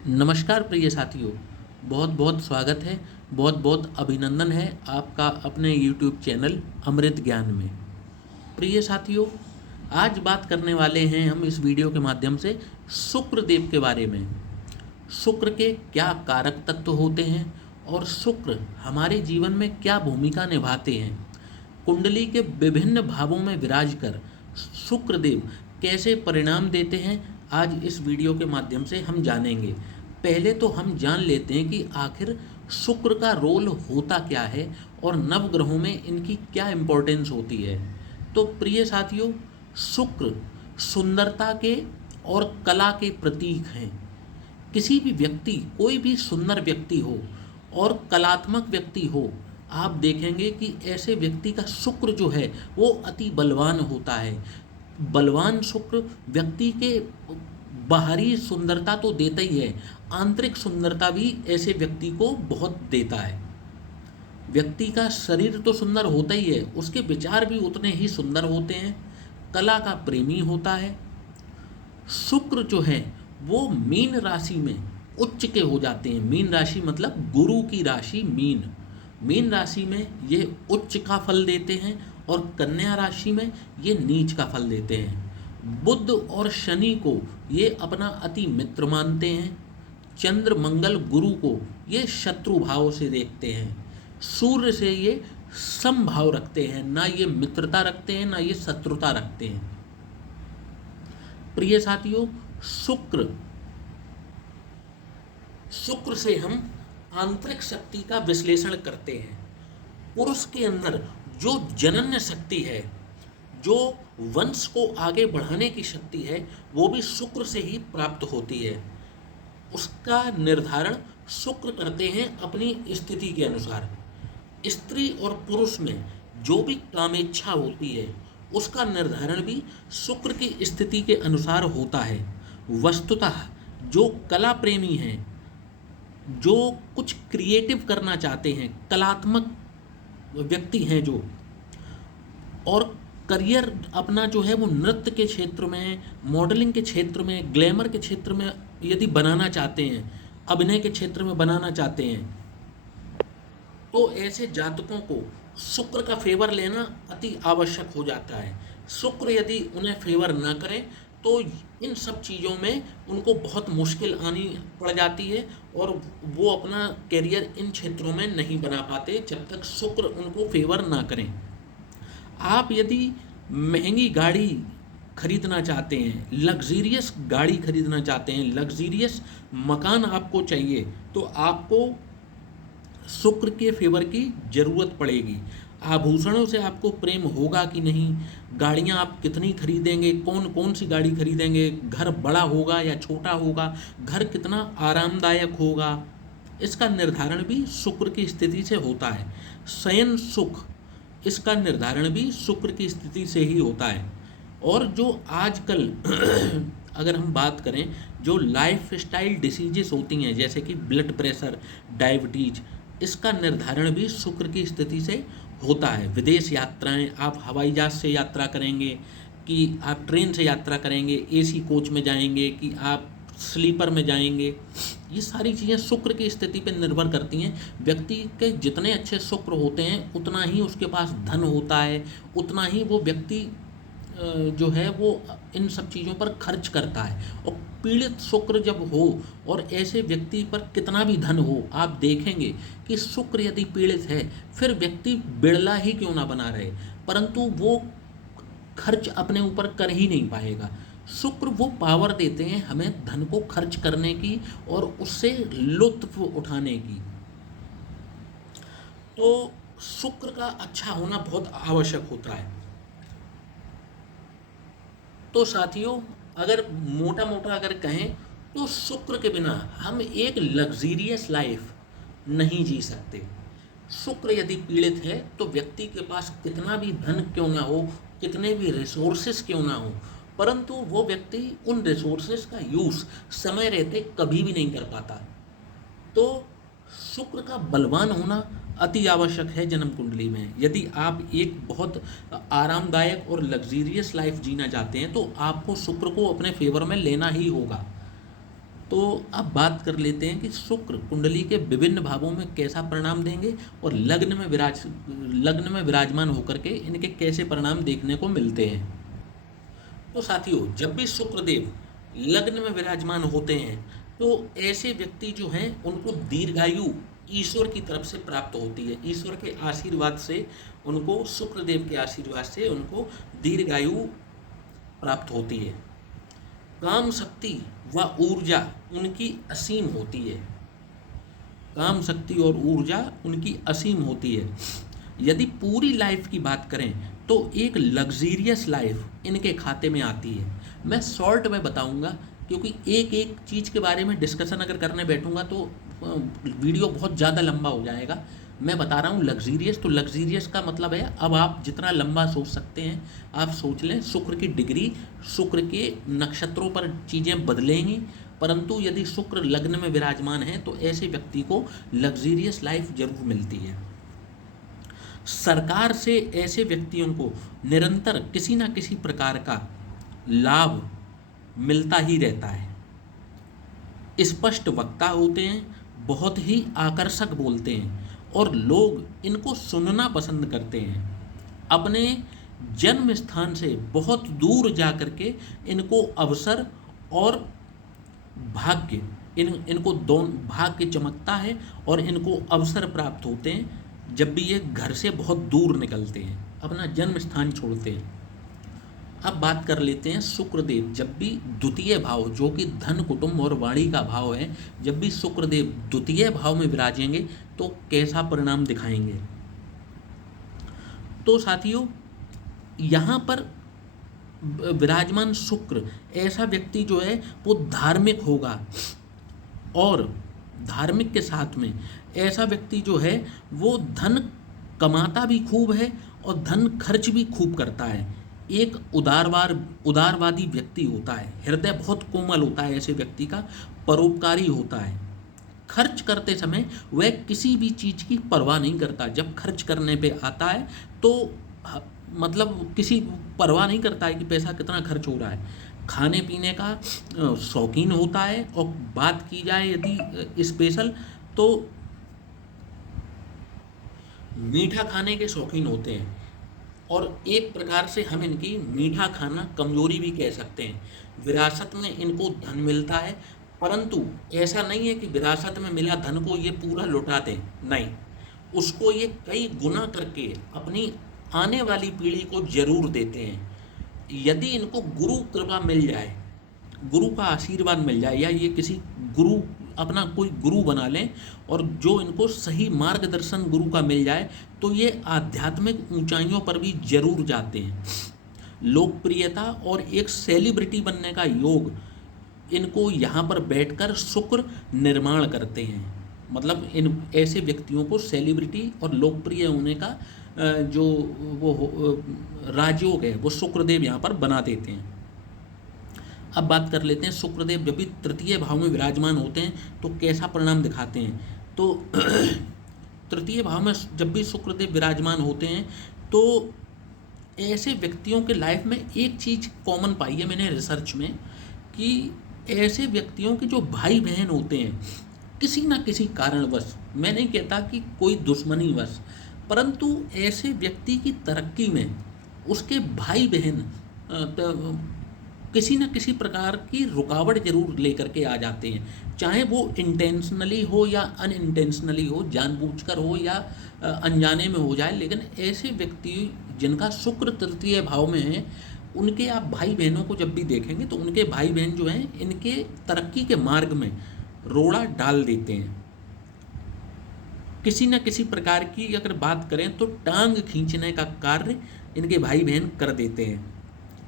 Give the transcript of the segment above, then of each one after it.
नमस्कार प्रिय साथियों, बहुत बहुत स्वागत है, बहुत बहुत अभिनंदन है आपका अपने YouTube चैनल अमृत ज्ञान में। प्रिय साथियों, आज बात करने वाले हैं हम इस वीडियो के माध्यम से शुक्र देव के बारे में। शुक्र के क्या कारक तत्व होते हैं और शुक्र हमारे जीवन में क्या भूमिका निभाते हैं। कुंडली के विभिन्न भावों में विराज कर शुक्र देव कैसे परिणाम देते हैं, आज इस वीडियो के माध्यम से हम जानेंगे। पहले तो हम जान लेते हैं कि आखिर शुक्र का रोल होता क्या है और नवग्रहों में इनकी क्या इम्पोर्टेंस होती है। तो प्रिय साथियों, शुक्र सुंदरता के और कला के प्रतीक हैं। किसी भी व्यक्ति, कोई भी सुंदर व्यक्ति हो और कलात्मक व्यक्ति हो, आप देखेंगे कि ऐसे व्यक्ति का शुक्र जो है वो अति बलवान होता है। बलवान शुक्र व्यक्ति के बाहरी सुंदरता तो देता ही है, आंतरिक सुंदरता भी ऐसे व्यक्ति को बहुत देता है। व्यक्ति का शरीर तो सुंदर होता ही है, उसके विचार भी उतने ही सुंदर होते हैं। कला का प्रेमी होता है। शुक्र जो है वो मीन राशि में उच्च के हो जाते हैं। मीन राशि मतलब गुरु की राशि मीन। मीन राशि में ये उच्च का फल देते हैं और कन्या राशि में ये नीच का फल देते हैं। बुध और शनि को ये अपना अति मित्र मानते हैं। चंद्र मंगल गुरु को ये शत्रु भाव से देखते हैं। सूर्य से ये समभाव रखते हैं, ना ये मित्रता रखते हैं ना ये शत्रुता रखते हैं। प्रिय साथियों, शुक्र से हम आंतरिक शक्ति का विश्लेषण करते हैं। पुरुष के अंदर जो जनन्य शक्ति है, जो वंश को आगे बढ़ाने की शक्ति है, वो भी शुक्र से ही प्राप्त होती है। उसका निर्धारण शुक्र करते हैं अपनी स्थिति के अनुसार। स्त्री और पुरुष में जो भी कामेच्छा होती है उसका निर्धारण भी शुक्र की स्थिति के अनुसार होता है। वस्तुतः जो कला प्रेमी हैं, जो कुछ क्रिएटिव करना चाहते हैं, कलात्मक व्यक्ति हैं जो, और करियर अपना जो है वो नृत्य के क्षेत्र में, मॉडलिंग के क्षेत्र में, ग्लैमर के क्षेत्र में यदि बनाना चाहते हैं, अभिनय के क्षेत्र में बनाना चाहते हैं, तो ऐसे जातकों को शुक्र का फेवर लेना अति आवश्यक हो जाता है। शुक्र यदि उन्हें फेवर ना करें तो इन सब चीज़ों में उनको बहुत मुश्किल आनी पड़ जाती है और वो अपना करियर इन क्षेत्रों में नहीं बना पाते जब तक शुक्र उनको फेवर ना करें। आप यदि महंगी गाड़ी खरीदना चाहते हैं, लग्जीरियस गाड़ी खरीदना चाहते हैं, लग्जीरियस मकान आपको चाहिए, तो आपको शुक्र के फेवर की ज़रूरत पड़ेगी। आभूषणों से आपको प्रेम होगा कि नहीं, गाड़ियाँ आप कितनी खरीदेंगे, कौन कौन सी गाड़ी खरीदेंगे, घर बड़ा होगा या छोटा होगा, घर कितना आरामदायक होगा, इसका निर्धारण भी शुक्र की स्थिति से होता है। शयन सुख, इसका निर्धारण भी शुक्र की स्थिति से ही होता है। और जो आजकल अगर हम बात करें, जो लाइफ स्टाइल डिसीजेस होती हैं जैसे कि ब्लड प्रेशर, डायबिटीज, इसका निर्धारण भी शुक्र की स्थिति से होता है। विदेश यात्राएं, आप हवाई जहाज से यात्रा करेंगे कि आप ट्रेन से यात्रा करेंगे, एसी कोच में जाएंगे कि आप स्लीपर में जाएंगे, ये सारी चीज़ें शुक्र की स्थिति पर निर्भर करती हैं। व्यक्ति के जितने अच्छे शुक्र होते हैं उतना ही उसके पास धन होता है, उतना ही वो व्यक्ति जो है वो इन सब चीज़ों पर खर्च करता है। और पीड़ित शुक्र जब हो और ऐसे व्यक्ति पर कितना भी धन हो, आप देखेंगे कि शुक्र यदि पीड़ित है फिर व्यक्ति बिड़ला ही क्यों ना बना रहे, परंतु वो खर्च अपने ऊपर कर ही नहीं पाएगा। शुक्र वो पावर देते हैं हमें धन को खर्च करने की और उससे लुत्फ उठाने की। तो शुक्र का अच्छा होना बहुत आवश्यक होता है। तो साथियों, अगर मोटा मोटा अगर कहें तो शुक्र के बिना हम एक लग्जीरियस लाइफ नहीं जी सकते। शुक्र यदि पीड़ित है तो व्यक्ति के पास कितना भी धन क्यों ना हो, कितने भी रिसोर्सेस क्यों ना हो, परंतु वो व्यक्ति उन रिसोर्सेस का यूज़ समय रहते कभी भी नहीं कर पाता। तो शुक्र का बलवान होना अति आवश्यक है जन्म कुंडली में। यदि आप एक बहुत आरामदायक और लग्जीरियस लाइफ जीना चाहते हैं तो आपको शुक्र को अपने फेवर में लेना ही होगा। तो अब बात कर लेते हैं कि शुक्र कुंडली के विभिन्न भावों में कैसा परिणाम देंगे और लग्न में विराजमान होकर के इनके कैसे परिणाम देखने को मिलते हैं। तो साथियों, जब भी शुक्रदेव लग्न में विराजमान होते हैं तो ऐसे व्यक्ति जो हैं उनको दीर्घायु ईश्वर की तरफ से प्राप्त होती है। ईश्वर के आशीर्वाद से उनको, शुक्रदेव के आशीर्वाद से उनको दीर्घायु प्राप्त होती है। काम शक्ति व ऊर्जा उनकी असीम होती है। काम शक्ति और ऊर्जा उनकी असीम होती है। यदि पूरी लाइफ की बात करें तो एक लग्जीरियस लाइफ इनके खाते में आती है। मैं शॉर्ट में बताऊंगा, क्योंकि एक एक चीज़ के बारे में डिस्कशन अगर करने बैठूंगा तो वीडियो बहुत ज़्यादा लंबा हो जाएगा। मैं बता रहा हूँ लग्जीरियस, तो लग्जीरियस का मतलब है, अब आप जितना लंबा सोच सकते हैं आप सोच लें। शुक्र की डिग्री, शुक्र के नक्षत्रों पर चीज़ें बदलेंगी, परंतु यदि शुक्र लग्न में विराजमान है तो ऐसे व्यक्ति को लग्जीरियस लाइफ जरूर मिलती है। सरकार से ऐसे व्यक्तियों को निरंतर किसी न किसी प्रकार का लाभ मिलता ही रहता है। स्पष्ट वक्ता होते हैं, बहुत ही आकर्षक बोलते हैं और लोग इनको सुनना पसंद करते हैं। अपने जन्म स्थान से बहुत दूर जा कर के इनको अवसर और भाग्य, इनको दोनों भाग्य चमकता है और इनको अवसर प्राप्त होते हैं जब भी ये घर से बहुत दूर निकलते हैं, अपना जन्म स्थान छोड़ते हैं। अब बात कर लेते हैं शुक्रदेव जब भी द्वितीय भाव, जो कि धन, कुटुंब और वाणी का भाव है, जब भी शुक्रदेव द्वितीय भाव में विराजेंगे तो कैसा परिणाम दिखाएंगे। तो साथियों, यहाँ पर विराजमान शुक्र, ऐसा व्यक्ति जो है वो धार्मिक होगा और धार्मिक के साथ में ऐसा व्यक्ति जो है वो धन कमाता भी खूब है और धन खर्च भी खूब करता है। एक उदारवादी व्यक्ति होता है, हृदय बहुत कोमल होता है ऐसे व्यक्ति का, परोपकारी होता है। खर्च करते समय वह किसी भी चीज़ की परवाह नहीं करता। जब खर्च करने पे आता है तो मतलब किसी परवाह नहीं करता है कि पैसा कितना खर्च हो रहा है। खाने पीने का शौकीन होता है और बात की जाए यदि स्पेशल तो मीठा खाने के शौकीन होते हैं। और एक प्रकार से हम इनकी मीठा खाना कमजोरी भी कह सकते हैं। विरासत में इनको धन मिलता है, परंतु ऐसा नहीं है कि विरासत में मिला धन को ये पूरा लुटा दें, नहीं, उसको ये कई गुना करके अपनी आने वाली पीढ़ी को जरूर देते हैं। यदि इनको गुरु कृपा मिल जाए, गुरु का आशीर्वाद मिल जाए, या ये किसी गुरु, अपना कोई गुरु बना लें और जो इनको सही मार्गदर्शन गुरु का मिल जाए तो ये आध्यात्मिक ऊंचाइयों पर भी जरूर जाते हैं। लोकप्रियता और एक सेलिब्रिटी बनने का योग इनको यहाँ पर बैठकर शुक्र निर्माण करते हैं। मतलब इन ऐसे व्यक्तियों को सेलिब्रिटी और लोकप्रिय होने का जो वो राजयोग है वो शुक्रदेव यहाँ पर बना देते हैं। अब बात कर लेते हैं शुक्रदेव जब भी तृतीय भाव में विराजमान होते हैं तो कैसा परिणाम दिखाते हैं। तो तृतीय भाव में जब भी शुक्रदेव विराजमान होते हैं तो ऐसे व्यक्तियों के लाइफ में एक चीज़ कॉमन पाई है मैंने रिसर्च में, कि ऐसे व्यक्तियों के जो भाई बहन होते हैं किसी ना किसी कारणवश, मैं नहीं कहता कि कोई दुश्मनी वश, परंतु ऐसे व्यक्ति की तरक्की में उसके भाई बहन किसी न किसी प्रकार की रुकावट जरूर लेकर के आ जाते हैं, चाहे वो इंटेंशनली हो या अनइंटेंशनली हो, जानबूझकर हो या अनजाने में हो जाए। लेकिन ऐसे व्यक्ति जिनका शुक्र तृतीय भाव में है, उनके आप भाई बहनों को जब भी देखेंगे तो उनके भाई बहन जो हैं इनके तरक्की के मार्ग में रोड़ा डाल देते हैं। किसी न किसी प्रकार की अगर बात करें तो टांग खींचने का कार्य इनके भाई बहन कर देते हैं।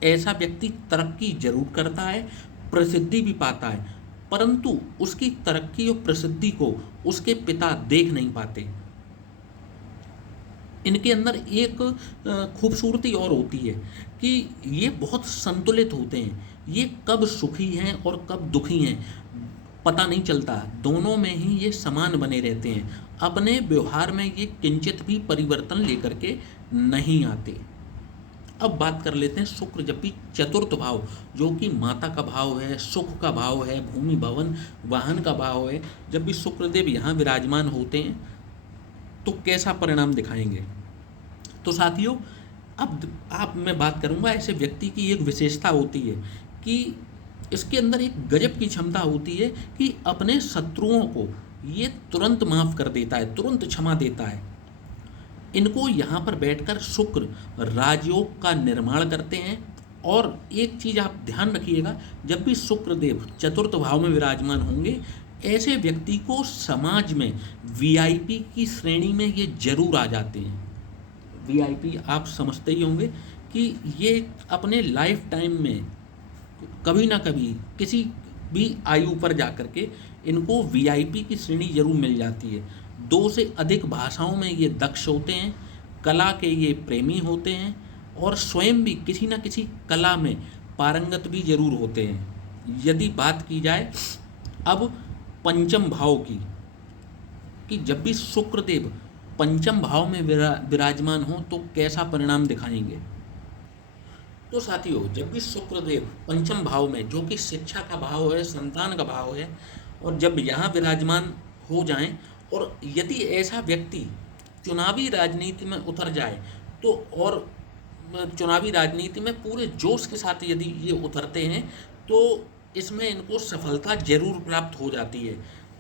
ऐसा व्यक्ति तरक्की जरूर करता है, प्रसिद्धि भी पाता है, परंतु उसकी तरक्की और प्रसिद्धि को उसके पिता देख नहीं पाते। इनके अंदर एक खूबसूरती और होती है कि ये बहुत संतुलित होते हैं। ये कब सुखी हैं और कब दुखी हैं पता नहीं चलता, दोनों में ही ये समान बने रहते हैं। अपने व्यवहार में ये किंचित भी परिवर्तन लेकर के नहीं आते। अब बात कर लेते हैं शुक्र जब भी चतुर्थ भाव, जो कि माता का भाव है, सुख का भाव है, भूमि भवन वाहन का भाव है, जब भी शुक्रदेव यहाँ विराजमान होते हैं तो कैसा परिणाम दिखाएंगे। तो साथियों, अब मैं बात करूंगा ऐसे व्यक्ति की एक विशेषता होती है कि इसके अंदर एक गजब की क्षमता होती है कि अपने शत्रुओं को ये तुरंत माफ कर देता है, तुरंत क्षमा देता है। इनको यहाँ पर बैठकर शुक्र राजयोग का निर्माण करते हैं। और एक चीज़ आप ध्यान रखिएगा, जब भी शुक्रदेव चतुर्थ भाव में विराजमान होंगे, ऐसे व्यक्ति को समाज में वीआईपी की श्रेणी में ये जरूर आ जाते हैं। वीआईपी आप समझते ही होंगे कि ये अपने लाइफ टाइम में कभी ना कभी किसी भी आयु पर जाकर के इनको वीआईपी की श्रेणी जरूर मिल जाती है। 2 से अधिक भाषाओं में ये दक्ष होते हैं, कला के ये प्रेमी होते हैं और स्वयं भी किसी न किसी कला में पारंगत भी जरूर होते हैं। यदि बात की जाए अब पंचम भाव की, कि जब भी शुक्रदेव पंचम भाव में विराजमान हो तो कैसा परिणाम दिखाएंगे। तो साथियों, जब भी शुक्रदेव पंचम भाव में, जो कि शिक्षा का भाव है, संतान का भाव है, और जब यहाँ विराजमान हो जाएं, और यदि ऐसा व्यक्ति चुनावी राजनीति में उतर जाए तो, और चुनावी राजनीति में पूरे जोश के साथ यदि ये उतरते हैं तो इसमें इनको सफलता जरूर प्राप्त हो जाती है।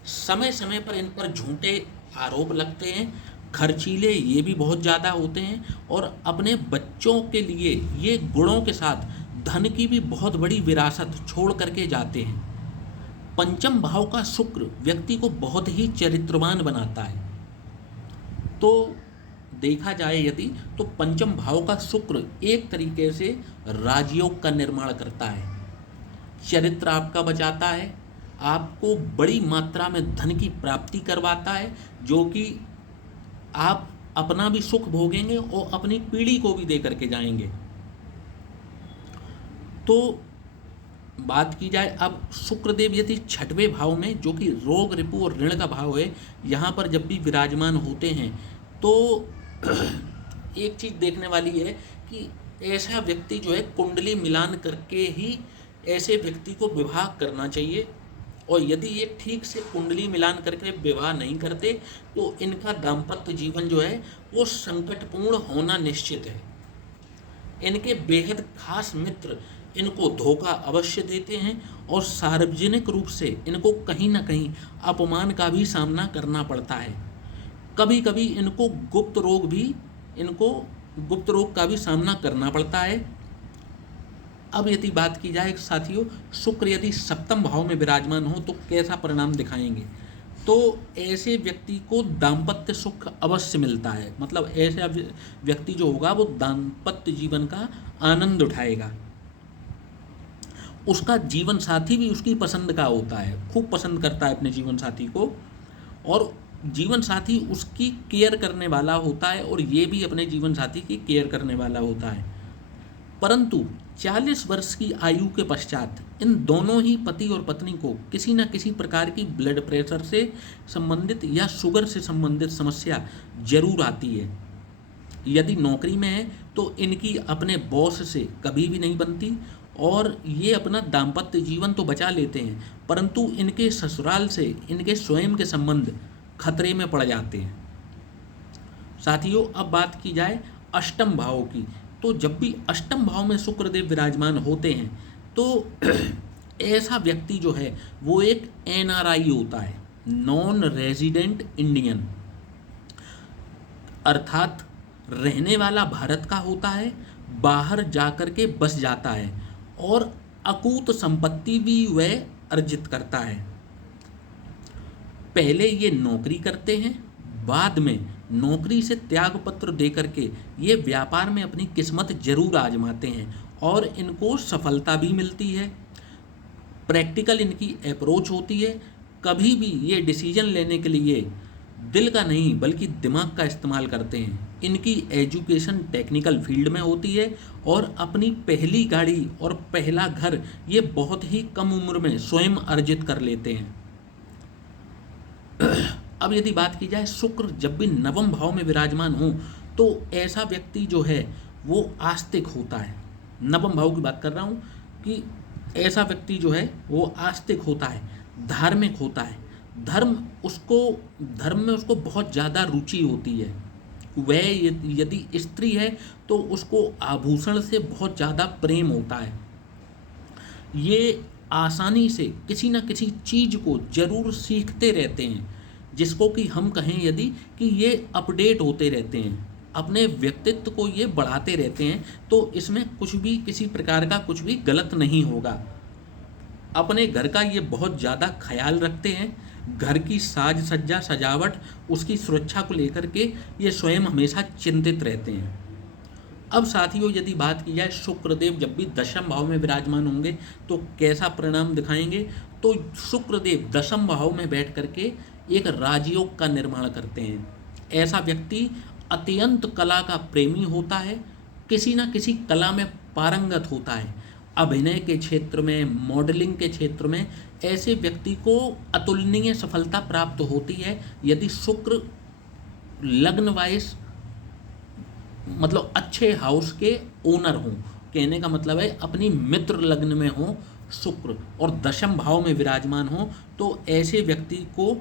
समय समय पर इन पर झूठे आरोप लगते हैं, खर्चीले ये भी बहुत ज़्यादा होते हैं, और अपने बच्चों के लिए ये गुणों के साथ धन की भी बहुत बड़ी विरासत छोड़ करके जाते हैं। पंचम भाव का शुक्र व्यक्ति को बहुत ही चरित्रवान बनाता है। तो देखा जाए यदि, तो पंचम भाव का शुक्र एक तरीके से राजयोग का निर्माण करता है, चरित्र आपका बचाता है, आपको बड़ी मात्रा में धन की प्राप्ति करवाता है, जो कि आप अपना भी सुख भोगेंगे और अपनी पीढ़ी को भी दे करके जाएंगे। तो बात की जाए अब शुक्रदेव यदि छठवें भाव में, जो कि रोग रिपु और ऋण का भाव है, यहाँ पर जब भी विराजमान होते हैं तो एक चीज़ देखने वाली है कि ऐसा व्यक्ति जो है कुंडली मिलान करके ही ऐसे व्यक्ति को विवाह करना चाहिए। और यदि ये ठीक से कुंडली मिलान करके विवाह नहीं करते तो इनका दाम्पत्य जीवन जो है वो संकटपूर्ण होना निश्चित है। इनके बेहद खास मित्र इनको धोखा अवश्य देते हैं और सार्वजनिक रूप से इनको कहीं ना कहीं अपमान का भी सामना करना पड़ता है। कभी कभी इनको गुप्त रोग का भी सामना करना पड़ता है। अब यदि बात की जाए साथियों, शुक्र यदि सप्तम भाव में विराजमान हो तो कैसा परिणाम दिखाएंगे। तो ऐसे व्यक्ति को दाम्पत्य सुख अवश्य मिलता है, मतलब ऐसा व्यक्ति जो होगा वो दाम्पत्य जीवन का आनंद उठाएगा। उसका जीवन साथी भी उसकी पसंद का होता है, खूब पसंद करता है अपने जीवन साथी को, और जीवन साथी उसकी केयर करने वाला होता है और ये भी अपने जीवन साथी की केयर करने वाला होता है। परंतु 40 वर्ष की आयु के पश्चात इन दोनों ही पति और पत्नी को किसी न किसी प्रकार की ब्लड प्रेशर से संबंधित या शुगर से संबंधित समस्या जरूर आती है। यदि नौकरी में है तो इनकी अपने बॉस से कभी भी नहीं बनती और ये अपना दाम्पत्य जीवन तो बचा लेते हैं, परंतु इनके ससुराल से इनके स्वयं के संबंध खतरे में पड़ जाते हैं। साथियों, अब बात की जाए अष्टम भाव की, तो जब भी अष्टम भाव में शुक्रदेव विराजमान होते हैं तो ऐसा व्यक्ति जो है वो एक एनआरआई होता है, नॉन रेजिडेंट इंडियन, अर्थात रहने वाला भारत का होता है, बाहर जाकर के बस जाता है और अकूत संपत्ति भी वह अर्जित करता है। पहले ये नौकरी करते हैं, बाद में नौकरी से त्याग पत्र दे करके ये व्यापार में अपनी किस्मत जरूर आजमाते हैं और इनको सफलता भी मिलती है। प्रैक्टिकल इनकी अप्रोच होती है, कभी भी ये डिसीजन लेने के लिए दिल का नहीं बल्कि दिमाग का इस्तेमाल करते हैं। इनकी एजुकेशन टेक्निकल फील्ड में होती है और अपनी पहली गाड़ी और पहला घर ये बहुत ही कम उम्र में स्वयं अर्जित कर लेते हैं। अब यदि बात की जाए शुक्र जब भी नवम भाव में विराजमान हो तो ऐसा व्यक्ति जो है वो आस्तिक होता है। नवम भाव की बात कर रहा हूँ कि ऐसा व्यक्ति जो है वो आस्तिक होता है, धार्मिक होता है। धर्म उसको धर्म में उसको बहुत ज़्यादा रुचि होती है। वह यदि स्त्री है तो उसको आभूषण से बहुत ज़्यादा प्रेम होता है। ये आसानी से किसी न किसी चीज़ को ज़रूर सीखते रहते हैं, जिसको कि हम कहें यदि कि ये अपडेट होते रहते हैं, अपने व्यक्तित्व को ये बढ़ाते रहते हैं। तो इसमें कुछ भी किसी प्रकार का कुछ भी गलत नहीं होगा। अपने घर का ये बहुत ज़्यादा ख्याल रखते हैं। घर की साज सज्जा सजावट उसकी सुरक्षा को लेकर के ये स्वयं हमेशा चिंतित रहते हैं। अब साथियों, यदि बात की जाए शुक्रदेव जब भी दशम भाव में विराजमान होंगे तो कैसा परिणाम दिखाएंगे, तो शुक्रदेव दशम भाव में बैठ करके एक राजयोग का निर्माण करते हैं। ऐसा व्यक्ति अत्यंत कला का प्रेमी होता है, किसी न किसी कला में पारंगत होता है। अभिनय के क्षेत्र में, मॉडलिंग के क्षेत्र में ऐसे व्यक्ति को अतुलनीय सफलता प्राप्त होती है यदि शुक्र लग्न वाइज मतलब अच्छे हाउस के ओनर हों। कहने का मतलब है अपनी मित्र लग्न में हो शुक्र और दशम भाव में विराजमान हो, तो ऐसे व्यक्ति को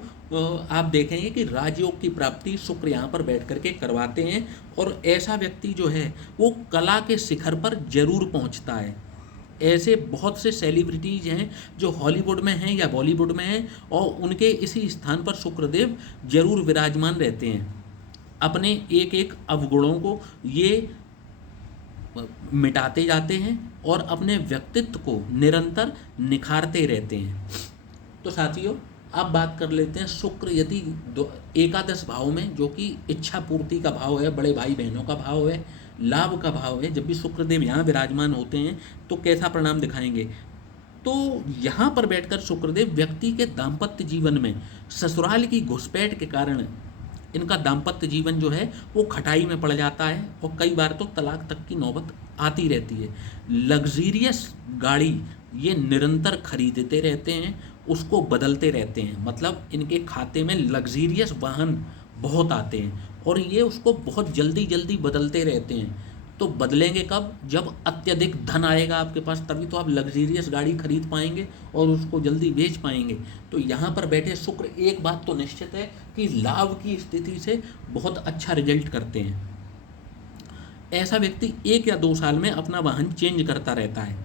आप देखेंगे कि राजयोग की प्राप्ति शुक्र यहाँ पर बैठ करके करवाते हैं। और ऐसा व्यक्ति जो है वो कला के शिखर पर जरूर पहुँचता है। ऐसे बहुत से सेलिब्रिटीज हैं जो हॉलीवुड में हैं या बॉलीवुड में हैं और उनके इसी स्थान पर शुक्रदेव जरूर विराजमान रहते हैं। अपने एक एक अवगुणों को ये मिटाते जाते हैं और अपने व्यक्तित्व को निरंतर निखारते रहते हैं। तो साथियों, अब बात कर लेते हैं शुक्र यदि एकादश भाव में, जो कि इच्छा पूर्ति का भाव है, बड़े भाई बहनों का भाव है, लाभ का भाव है, जब भी शुक्रदेव यहाँ विराजमान होते हैं तो कैसा परिणाम दिखाएंगे। तो यहाँ पर बैठकर शुक्रदेव व्यक्ति के दाम्पत्य जीवन में ससुराल की घुसपैठ के कारण इनका दाम्पत्य जीवन जो है वो खटाई में पड़ जाता है और कई बार तो तलाक तक की नौबत आती रहती है। लग्जीरियस गाड़ी ये निरंतर खरीदते रहते हैं, उसको बदलते रहते हैं। मतलब इनके खाते में लग्जीरियस वाहन बहुत आते हैं और ये उसको बहुत जल्दी जल्दी बदलते रहते हैं। तो बदलेंगे कब? जब अत्यधिक धन आएगा आपके पास, तभी तो आप लग्जीरियस गाड़ी खरीद पाएंगे और उसको जल्दी बेच पाएंगे। तो यहाँ पर बैठे शुक्र एक बात तो निश्चित है कि लाभ की स्थिति से बहुत अच्छा रिजल्ट करते हैं। ऐसा व्यक्ति 1 या 2 साल में अपना वाहन चेंज करता रहता है।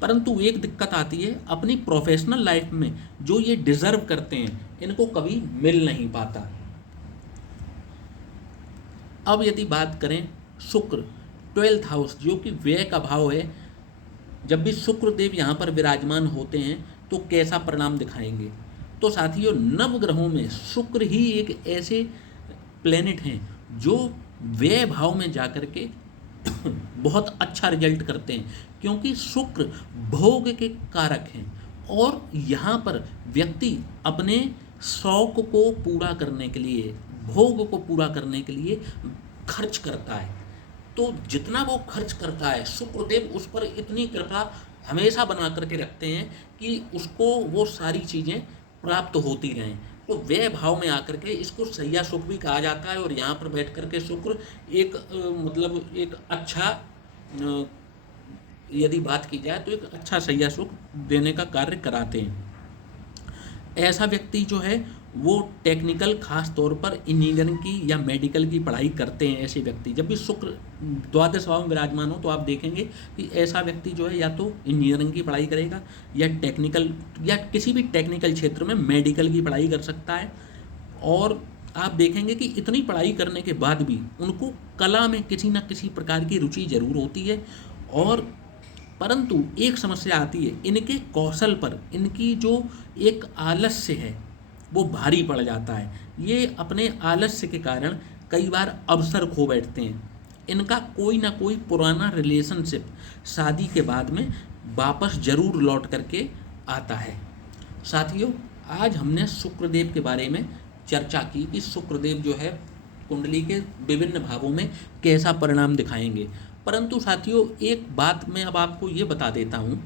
परंतु एक दिक्कत आती है, अपनी प्रोफेशनल लाइफ में जो ये डिजर्व करते हैं इनको कभी मिल नहीं पाता। अब यदि बात करें शुक्र 12th हाउस जो कि व्यय का भाव है, जब भी शुक्र देव यहाँ पर विराजमान होते हैं तो कैसा परिणाम दिखाएंगे। तो साथियों, नव ग्रहों में शुक्र ही एक ऐसे प्लेनेट हैं जो व्यय भाव में जाकर के बहुत अच्छा रिजल्ट करते हैं, क्योंकि शुक्र भोग के कारक हैं और यहाँ पर व्यक्ति अपने शौक को पूरा करने के लिए, भोग को पूरा करने के लिए खर्च करता है। तो जितना वो खर्च करता है शुक्रदेव उस पर इतनी कृपा हमेशा बना करके रखते हैं कि उसको वो सारी चीज़ें प्राप्त होती रहें। तो व्यय भाव में आकर के इसको सैया सुख भी कहा जाता है और यहाँ पर बैठ कर के शुक्र एक मतलब एक अच्छा यदि बात की जाए तो एक अच्छा सैया सुख देने का कार्य कराते हैं। ऐसा व्यक्ति जो है वो टेक्निकल खास तौर पर इंजीनियरिंग की या मेडिकल की पढ़ाई करते हैं। ऐसे व्यक्ति जब भी शुक्र द्वादश भाव में विराजमान हो तो आप देखेंगे कि ऐसा व्यक्ति जो है या तो इंजीनियरिंग की पढ़ाई करेगा या टेक्निकल या किसी भी टेक्निकल क्षेत्र में मेडिकल की पढ़ाई कर सकता है। और आप देखेंगे कि इतनी पढ़ाई करने के बाद भी उनको कला में किसी न किसी प्रकार की रुचि जरूर होती है। और परंतु एक समस्या आती है, इनके कौशल पर इनकी जो एक आलस्य है वो भारी पड़ जाता है। ये अपने आलस्य के कारण कई बार अवसर खो बैठते हैं। इनका कोई ना कोई पुराना रिलेशनशिप शादी के बाद में वापस जरूर लौट करके आता है। साथियों, आज हमने शुक्रदेव के बारे में चर्चा की कि शुक्रदेव जो है कुंडली के विभिन्न भावों में कैसा परिणाम दिखाएंगे। परंतु साथियों, एक बात मैं अब आपको ये बता देता हूँ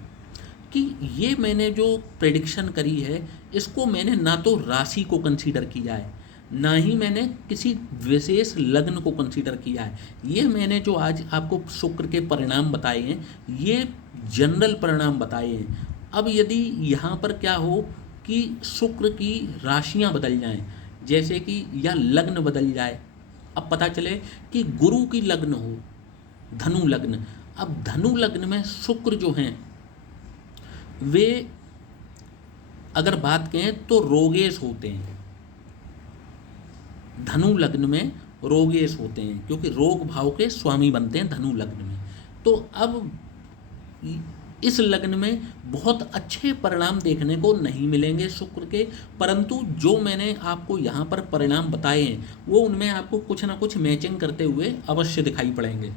कि ये मैंने जो प्रेडिक्शन करी है इसको मैंने ना तो राशि को कंसीडर किया है, ना ही मैंने किसी विशेष लग्न को कंसीडर किया है। ये मैंने जो आज आपको शुक्र के परिणाम बताए हैं ये जनरल परिणाम बताए हैं। अब यदि यहाँ पर क्या हो कि शुक्र की राशियाँ बदल जाएं, जैसे कि या लग्न बदल जाए, अब पता चले कि गुरु की लग्न हो धनु लग्न, अब धनु लग्न में शुक्र जो हैं वे अगर बात कहें तो रोगेश होते हैं, धनु लग्न में रोगेश होते हैं क्योंकि रोग भाव के स्वामी बनते हैं धनु लग्न में। तो अब इस लग्न में बहुत अच्छे परिणाम देखने को नहीं मिलेंगे शुक्र के, परंतु जो मैंने आपको यहाँ पर परिणाम बताए हैं वो उनमें आपको कुछ ना कुछ मैचिंग करते हुए अवश्य दिखाई पड़ेंगे।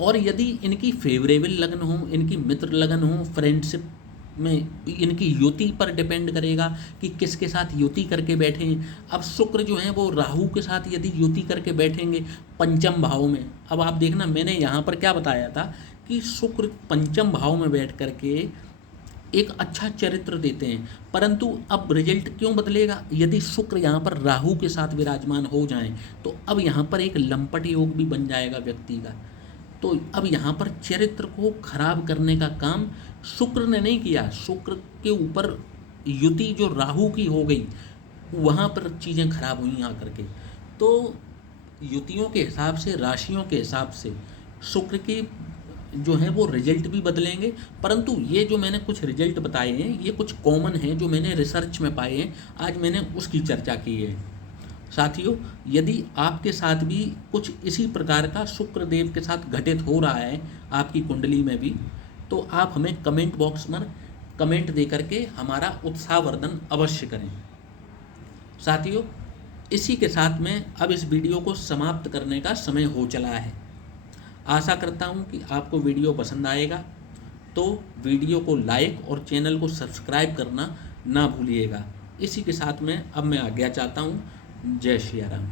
और यदि इनकी फेवरेबल लगन हो, इनकी मित्र लगन हो, फ्रेंडशिप में इनकी युति पर डिपेंड करेगा कि किसके साथ युति करके बैठें। अब शुक्र जो है वो राहु के साथ यदि युति करके बैठेंगे पंचम भाव में, अब आप देखना मैंने यहाँ पर क्या बताया था कि शुक्र पंचम भाव में बैठ करके एक अच्छा चरित्र देते हैं, परंतु अब रिजल्ट क्यों बदलेगा, यदि शुक्र यहाँ पर राहु के साथ विराजमान हो जाएं तो अब यहाँ पर एक लंपट योग भी बन जाएगा व्यक्ति का। तो अब यहाँ पर चरित्र को खराब करने का काम शुक्र ने नहीं किया, शुक्र के ऊपर युति जो राहु की हो गई वहाँ पर चीज़ें खराब हुई यहाँ करके। तो युतियों के हिसाब से, राशियों के हिसाब से शुक्र की जो है वो रिजल्ट भी बदलेंगे, परंतु ये जो मैंने कुछ रिजल्ट बताए हैं ये कुछ कॉमन हैं जो मैंने रिसर्च में पाए हैं, आज मैंने उसकी चर्चा की है। साथियों, यदि आपके साथ भी कुछ इसी प्रकार का शुक्रदेव के साथ घटित हो रहा है आपकी कुंडली में भी, तो आप हमें कमेंट बॉक्स में कमेंट दे करके हमारा उत्साहवर्धन अवश्य करें। साथियों, इसी के साथ में अब इस वीडियो को समाप्त करने का समय हो चला है। आशा करता हूँ कि आपको वीडियो पसंद आएगा, तो वीडियो को लाइक और चैनल को सब्सक्राइब करना ना भूलिएगा। इसी के साथ में अब मैं आज्ञा चाहता हूँ। जय श्री राम।